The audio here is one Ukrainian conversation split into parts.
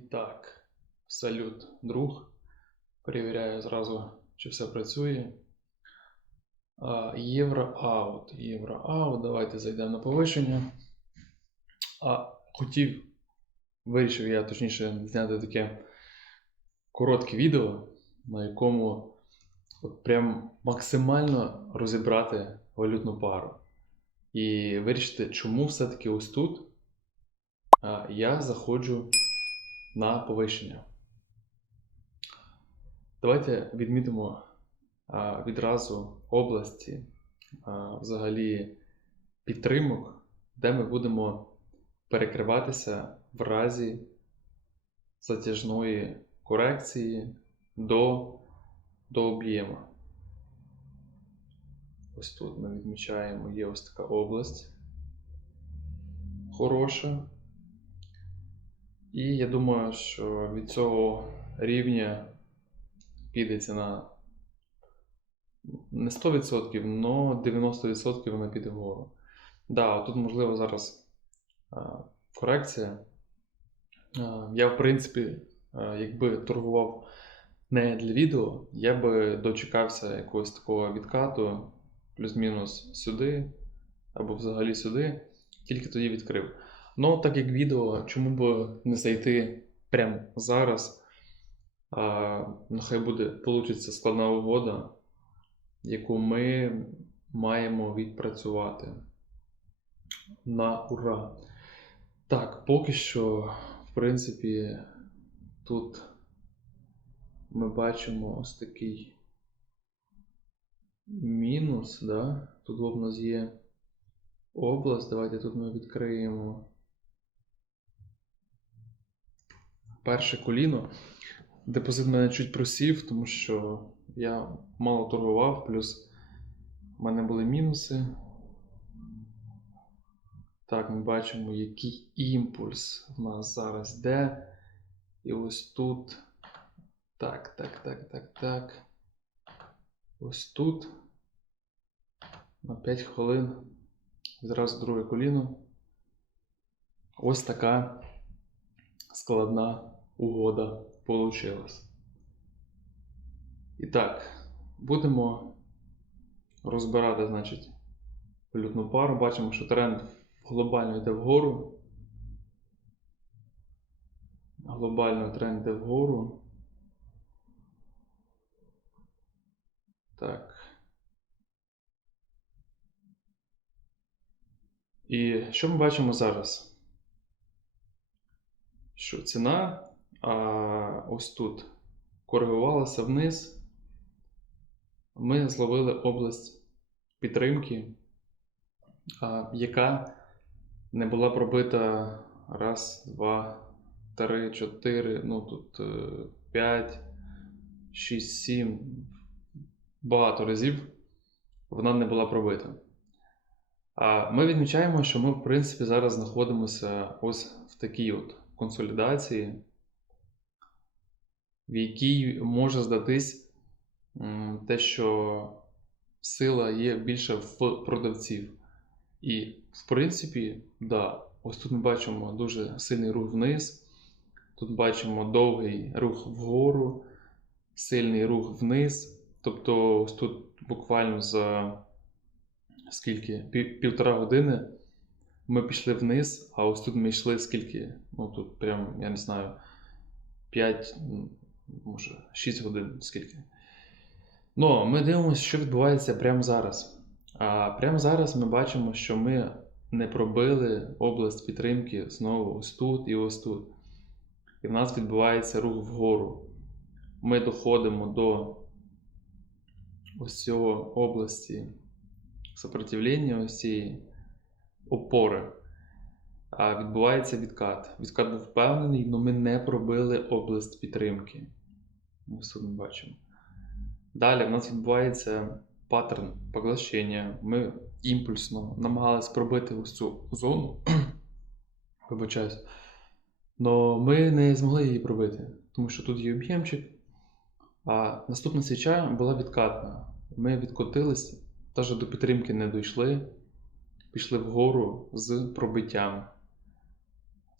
Так, салют, друг. Перевіряю зразу, чи все працює. Євроаут. Євроаут. Давайте зайдемо на повищення. А хотів, вирішив я точніше зняти таке коротке відео, на якому от прям максимально розібрати валютну пару. І вирішити, чому все-таки ось тут я заходжу на повищення. Давайте відмітимо відразу області взагалі підтримок, де ми будемо перекриватися в разі затяжної корекції до, до об'єму. Ось тут ми відмічаємо, є ось така область хороша. І я думаю, що від цього рівня піде ціна не 100%, але 90% вона піде вгору. Да, тут можливо зараз корекція. Я, в принципі, якби торгував не для відео, я би дочекався якогось такого відкату, плюс-мінус сюди, або взагалі сюди, тільки тоді відкрив. Ну, так як відео, чому б не зайти прямо зараз. А, нехай буде получиться складна угода, яку ми маємо відпрацювати на ура. Так, поки що, в принципі, тут ми бачимо ось такий мінус, да? Тут в нас є область. Давайте тут ми відкриємо перше коліно. Депозит мене чуть просів, тому що я мало торгував, плюс в мене були мінуси. Так, ми бачимо, який імпульс в нас зараз йде. І ось тут. Так, так, так, так, так. Ось тут. На 5 хвилин. Зразу друге коліно. Ось така складна угода получилась. І так, будемо розбирати, значить, валютну пару. Бачимо, що тренд глобально йде вгору. Глобально тренд йде вгору. Так. І що ми бачимо зараз? Що ціна а, ось тут коригувалася вниз. Ми зловили область підтримки, а, яка не була пробита раз, два, три, чотири, ну тут е, п'ять, шість, сім, багато разів вона не була пробита. А ми відмічаємо, що ми, в принципі, зараз знаходимося ось в такій от консолідації, в якій може здатись те, що сила є більше в продавців. І, в принципі, да, ось тут ми бачимо дуже сильний рух вниз. Тут бачимо довгий рух вгору, сильний рух вниз. Тобто, ось тут буквально за скільки? Пів, півтора години ми пішли вниз, а ось тут ми йшли скільки? Ну тут прям, я не знаю, 5, може 6 годин скільки. Ну, ми дивимося, що відбувається прямо зараз. А прямо зараз ми бачимо, що ми не пробили область підтримки знову ось тут і ось тут. І в нас відбувається рух вгору. Ми доходимо до ось цього області сопротивлення, ось цієї опори. Відбувається відкат. Відкат був впевнений, але ми не пробили область підтримки. Ось тут ми бачимо. Далі в нас відбувається паттерн поглощення. Ми імпульсно намагалися пробити ось цю зону. Вибачаюсь. Но ми не змогли її пробити, тому що тут є об'ємчик. А наступна свіча була відкатна. Ми відкотились, навіть до підтримки не дійшли, пішли вгору з пробиттям.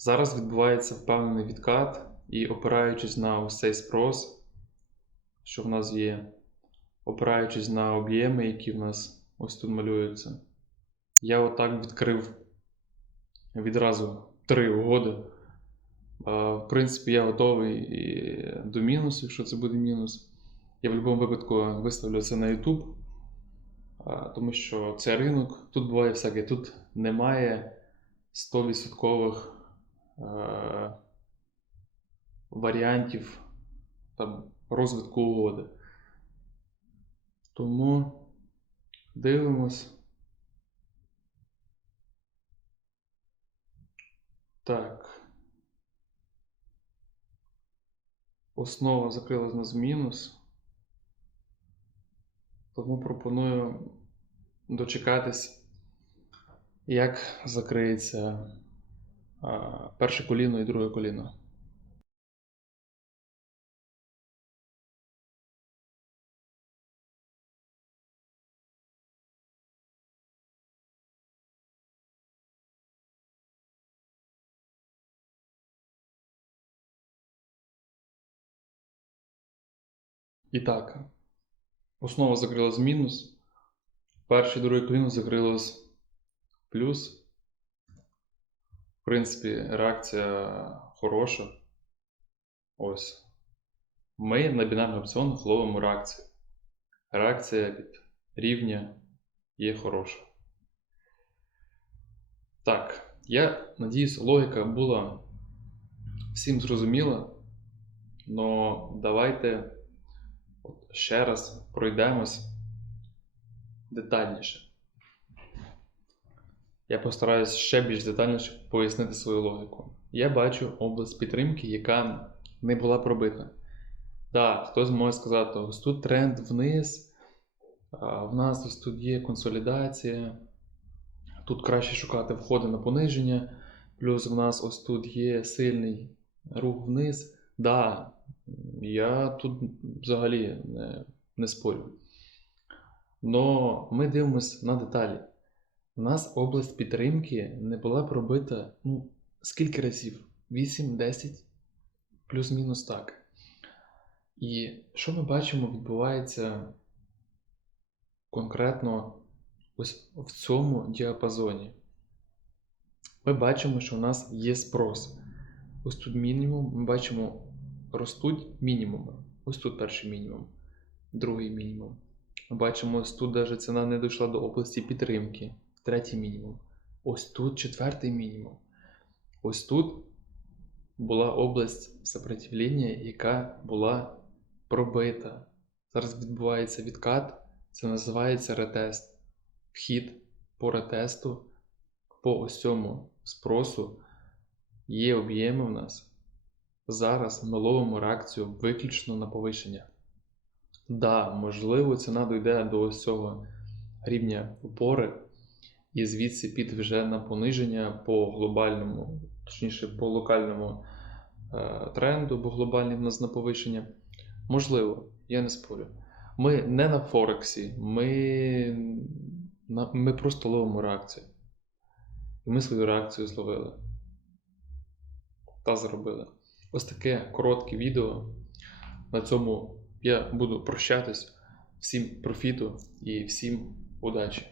Зараз відбувається впевнений відкат, І опираючись на цей спрос, що в нас є, опираючись на об'єми, які в нас ось тут малюються, я отак відкрив відразу три угоди. В принципі, я готовий і до мінусу, якщо це буде мінус. Я в будь-якому випадку виставлю це на YouTube, тому що це ринок, тут буває всяке, тут немає 100% е, варіантів там, розвитку угоди. Тому дивимось. Так. Основа закрилась на мінус. Тому пропоную дочекатись, як закриється перше коліно і друге коліно. І так, основа закрилась мінус. Перше і друге коліно закрилось плюс. Принципі, реакція хороша. Ось. Ми на бінарних опціонах ловимо реакцію. Реакція від рівня є хороша. Так, я надіюсь, логіка була всім зрозуміла. Но давайте ще раз пройдемось детальніше. Я постараюсь ще більш детальніше пояснити свою логіку. Я бачу область підтримки, яка не була пробита. Так, хтось може сказати, ось тут тренд вниз, в нас ось тут є консолідація, тут краще шукати входи на пониження, плюс в нас ось тут є сильний рух вниз. Да, я тут взагалі не, не спорю. Но ми дивимося на деталі. У нас область підтримки не була пробита ну, скільки разів? 8, 10, плюс-мінус так. І що ми бачимо, відбувається конкретно ось в цьому діапазоні. Ми бачимо, що у нас є спрос. Ось тут мінімум, ми бачимо, ростуть мінімуми. Ось тут перший мінімум, другий мінімум. Ми бачимо, ось тут навіть ціна не дійшла до області підтримки. Третій мінімум. Ось тут четвертий мінімум. Ось тут була область сопротивлення, яка була пробита. Зараз відбувається відкат. Це називається ретест. Вхід по ретесту, по ось цьому спросу є об'єми в нас. Зараз ми ловимо реакцію виключно на повищення. Да, можливо, ціна дійде до ось цього рівня опори, і звідси піде вже на пониження по глобальному, точніше, по локальному е, тренду, бо глобальний в нас на повищення. Можливо, я не спорю. Ми не на Форексі, ми, на, ми просто ловимо реакцію. І ми свою реакцію зловили та зробили. Ось таке коротке відео. На цьому я буду прощатись. Всім профіту і всім удачі!